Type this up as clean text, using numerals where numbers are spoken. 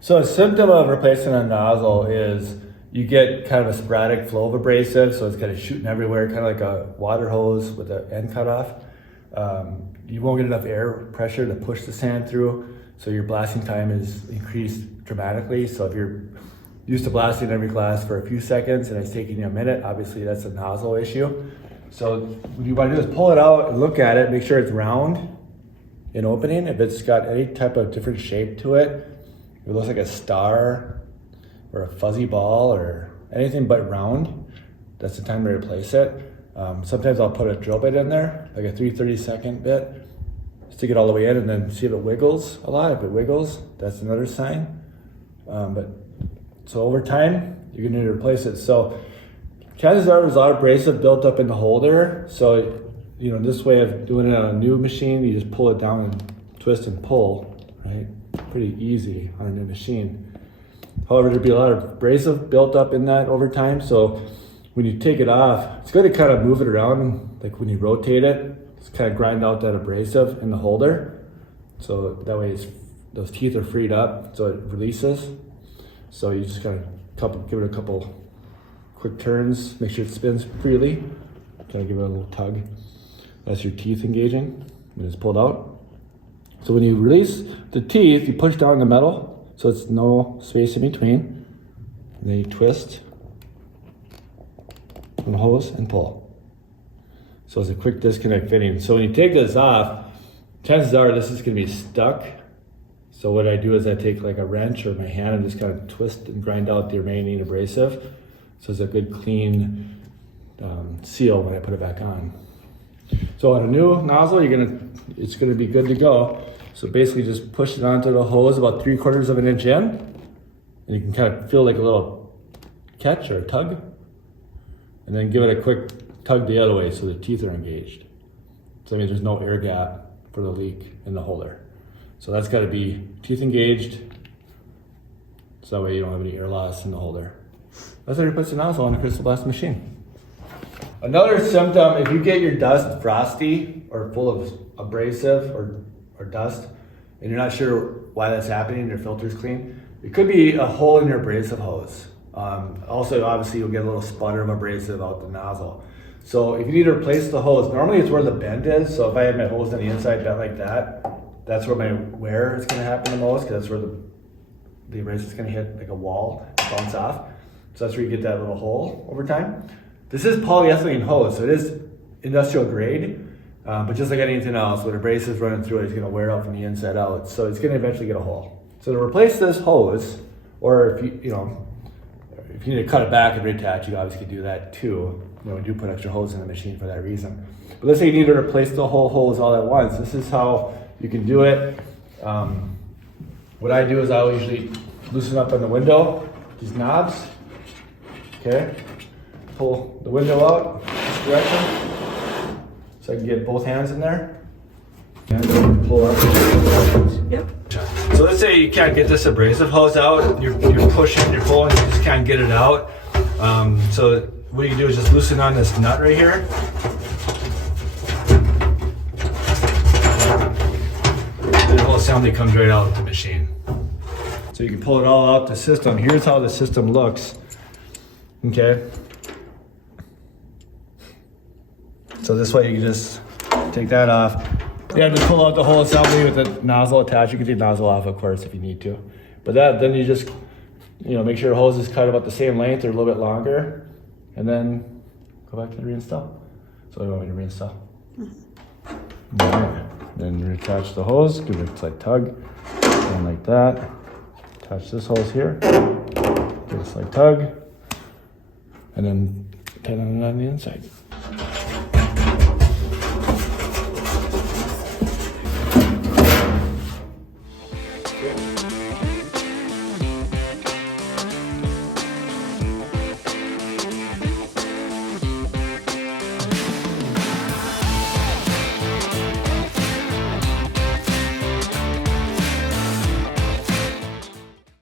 So a symptom of replacing a nozzle is you get kind of a sporadic flow of abrasive, so it's kind of shooting everywhere, kind of like a water hose with the end cut off. You won't get enough air pressure to push the sand through, so your blasting time is increased dramatically. So if you're used to blasting every glass for a few seconds and it's taking you a minute, obviously that's a nozzle issue. So what you want to do is pull it out and look at it, make sure it's round in opening. If it's got any type of different shape to it, if it looks like a star or a fuzzy ball or anything but round, that's the time to replace it. Sometimes I'll put a drill bit in there, like a 3/32 bit, stick it all the way in and then see if it wiggles a lot. If it wiggles, that's another sign. So over time, you're gonna need to replace it. So chances are there's a lot of abrasive built up in the holder. So, you know, this way of doing it on a new machine, you just pull it down and twist and pull, right? Pretty easy on a new machine. However, there'd be a lot of abrasive built up in that over time. So when you take it off, it's good to kind of move it around, like when you rotate it, just kind of grind out that abrasive in the holder. So that way those teeth are freed up, so it releases. So you just kind of give it a couple quick turns, make sure it spins freely. Kind of give it a little tug. That's your teeth engaging when it's pulled out. So when you release the teeth, you push down the metal, so it's no space in between. And then you twist from the hose and pull. So it's a quick disconnect fitting. So when you take this off, chances are this is gonna be stuck. So what I do is I take like a wrench or my hand and just kind of twist and grind out the remaining abrasive. So it's a good clean seal when I put it back on. So on a new nozzle, it's gonna be good to go. So basically just push it onto the hose about 3/4 of an inch in, and you can kind of feel like a little catch or a tug, and then give it a quick tug the other way so the teeth are engaged. So that means there's no air gap for the leak in the holder. So that's gotta be teeth engaged, so that way you don't have any air loss in the holder. That's how you put the nozzle on a CrystalBlast machine. Another symptom, if you get your dust frosty or full of abrasive or dust, and you're not sure why that's happening, your filter's clean, it could be a hole in your abrasive hose. Also, obviously, you'll get a little sputter of abrasive out the nozzle. So if you need to replace the hose, normally it's where the bend is. So if I have my hose on the inside bent like that, that's where my wear is gonna happen the most, because that's where the abrasive is gonna hit like a wall, bounce off. So that's where you get that little hole over time. This is polyethylene hose, so it is industrial grade, but just like anything else, with abrasives running through it, it's gonna wear out from the inside out. So it's gonna eventually get a hole. So to replace this hose, or if if you need to cut it back and reattach, you obviously can do that too. You know, we do put extra hose in the machine for that reason. But let's say you need to replace the whole hose all at once. This is how you can do it. What I do is I'll usually loosen up on the window, these knobs, okay? Pull the window out this direction, so I can get both hands in there. And pull up. Yep. So let's say you can't get this abrasive hose out, you're pushing, you're pulling, you just can't get it out. So what you can do is just loosen on this nut right here. And the whole assembly comes right out of the machine. So you can pull it all out the system. Here's how the system looks. Okay. So this way you can just take that off. You have to pull out the whole assembly with the nozzle attached. You can take the nozzle off, of course, if you need to. But then you just, make sure your hose is cut about the same length or a little bit longer, and then go back to the reinstall. So you want me to reinstall? Mm-hmm. All right. Then reattach the hose, give it a slight tug, and like that. Attach this hose here, give it a slight tug, and then tighten it on the inside.